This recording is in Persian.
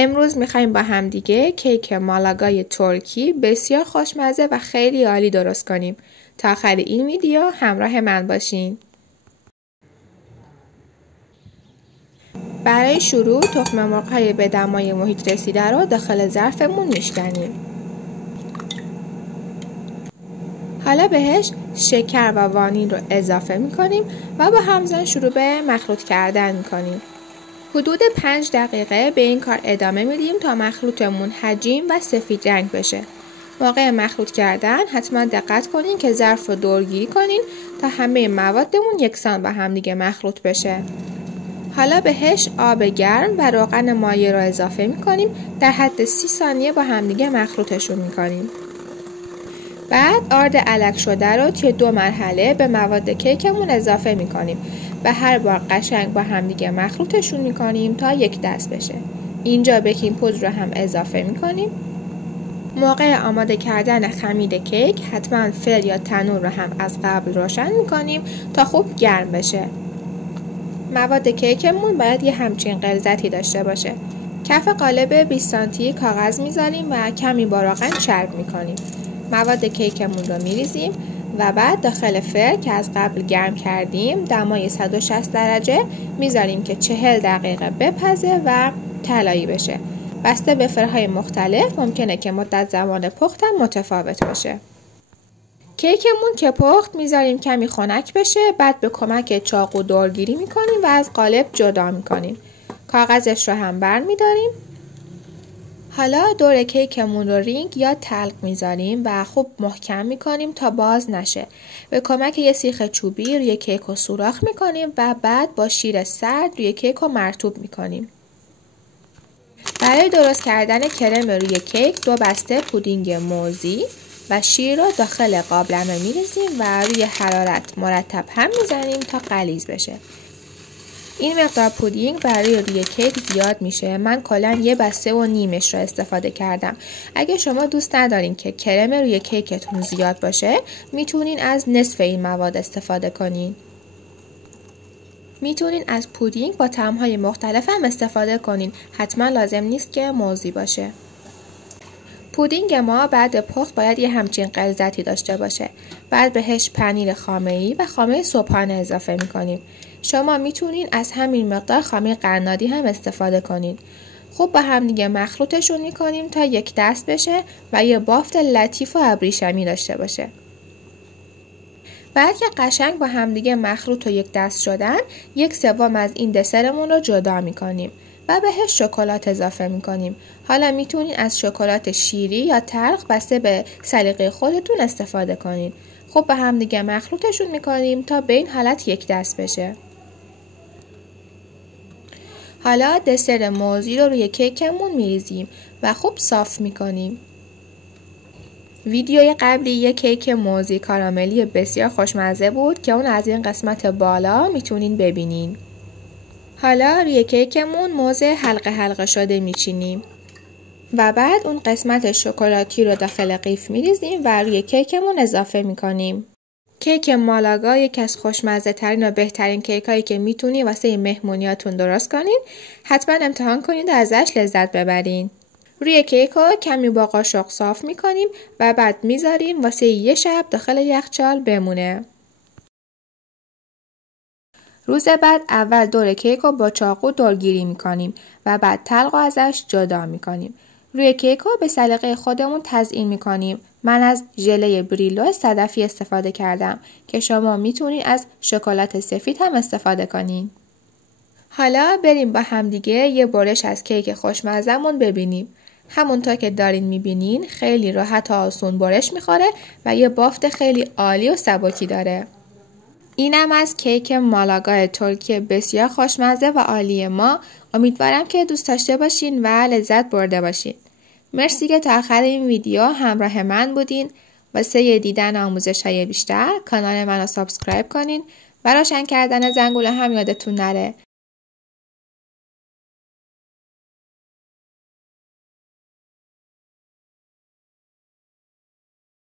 امروز میخوایم با همدیگه کیک مالاگای ترکی بسیار خوشمزه و خیلی عالی درست کنیم. تا آخر این ویدیو همراه من باشین. برای شروع تخم مرغ‌های به دمای محیط رسیده رو داخل ظرفمون میشکنیم. حالا بهش شکر و وانیل رو اضافه میکنیم و با همزن شروع به مخلوط کردن میکنیم. حدود 5 دقیقه به این کار ادامه میدیم تا مخلوطمون حجیم و سفید رنگ بشه. موقع مخلوط کردن حتما دقت کنین که ظرف رو دورگیری کنین تا همه موادمون یکسان با همدیگه مخلوط بشه. حالا بهش آب گرم و روغن مایع رو اضافه میکنیم. در حد 30 ثانیه با همدیگه مخلوطشون میکنیم. بعد آرد الک شده رو توی 2 مرحله به مواد کیکمون اضافه میکنیم و هر بار قشنگ با همدیگه مخلوطشون میکنیم تا یک دست بشه. اینجا بیکینگ پودر رو هم اضافه میکنیم. موقع آماده کردن خمیر کیک حتما فر یا تنور رو هم از قبل روشن میکنیم تا خوب گرم بشه. مواد کیکمون باید یه همچین غلظتی داشته باشه. کف قالب 20 سانتی کاغذ میذاریم و کمی با روغن چرب میکنیم. مواد کیکمون رو میریزیم و بعد داخل فر که از قبل گرم کردیم دمای 160 درجه میذاریم که 40 دقیقه بپزه و طلایی بشه. بسته به فرهای مختلف ممکنه که مدت زمان پختم متفاوت باشه. کیکمون که پخت میذاریم کمی خنک بشه. بعد به کمک چاقو دورگیری میکنیم و از قالب جدا میکنیم. کاغذش رو هم بر میداریم. حالا دور کیکمون رو رینگ یا تلق میذاریم و خوب محکم میکنیم تا باز نشه. به کمک یه سیخ چوبی روی کیک رو سوراخ میکنیم و بعد با شیر سرد روی کیک رو مرطوب میکنیم. برای درست کردن کرم روی کیک 2 بسته پودینگ موزی و شیر رو داخل قابلمه میریزیم و روی حرارت مرتب هم میزنیم تا غلیظ بشه. این مقدار پودینگ برای روی کیک زیاد میشه. من کلاً 1.5 بسته رو استفاده کردم. اگه شما دوست ندارین که کرم روی کیکتون زیاد باشه میتونین از نصف این مواد استفاده کنین. میتونین از پودینگ با طعم‌های مختلف هم استفاده کنین. حتما لازم نیست که موزی باشه. پودینگ ما بعد پخت باید یه همچین غلظتی داشته باشه. بعد بهش پنیر خامه‌ای و خامه صبحانه اضافه میکنیم. شما میتونین از همین مقدار خامه قنادی هم استفاده کنین. خوب با هم دیگه مخلوطشون میکنیم تا یک دست بشه و یه بافت لطیف و ابریشمی داشته باشه. بعد که قشنگ با همدیگه مخلوط و یک دست شدن 1/3 از این دسرمون رو جدا میکنیم و بهش شکلات اضافه میکنیم. حالا میتونین از شکلات شیری یا تلخ بسته به سلیقه خودتون استفاده کنین. خب با همدیگه مخلوطشون میکنیم تا به این حالت یک دست بشه. حالا دسر موزی رو روی کیکمون میریزیم و خوب صاف میکنیم. ویدیوی قبلی یک کیک موزی کاراملی بسیار خوشمزه بود که اون از این قسمت بالا میتونین ببینین. حالا روی کیکمون موز حلقه حلقه شده میچینیم و بعد اون قسمت شکلاتی رو داخل قیف میریزیم و روی کیکمون اضافه میکنیم. کیک مالاگا یکی از خوشمزه ترین و بهترین کیک هایی که میتونی واسه مهمونیاتون درست کنین. حتما امتحان کنید و ازش لذت ببرین. روی کیک رو کمی با قاشق صاف میکنیم و بعد میذاریم واسه یه شب داخل یخچال بمونه. روز بعد اول دور کیک رو با چاقو دورگیری میکنیم و بعد تلق رو ازش جدا میکنیم. روی کیک رو به سلیقه خودمون تزیین میکنیم. من از ژله بریلو صدفی استفاده کردم که شما میتونید از شکلات سفید هم استفاده کنین. حالا بریم با همدیگه یه برش از کیک خوشمزه‌مون ببینیم. همونطور که دارین میبینین خیلی راحت و آسون برش میخوره و یه بافت خیلی عالی و سبکی داره. اینم از کیک مالاگا ترکی بسیار خوشمزه و عالی ما. امیدوارم که دوست داشته باشین و لذت برده باشین. مرسی که تا آخر این ویدیو همراه من بودین. واسه دیدن آموزش‌های بیشتر کانال منو سابسکرایب کنین و روشن کردن زنگوله هم یادتون نره.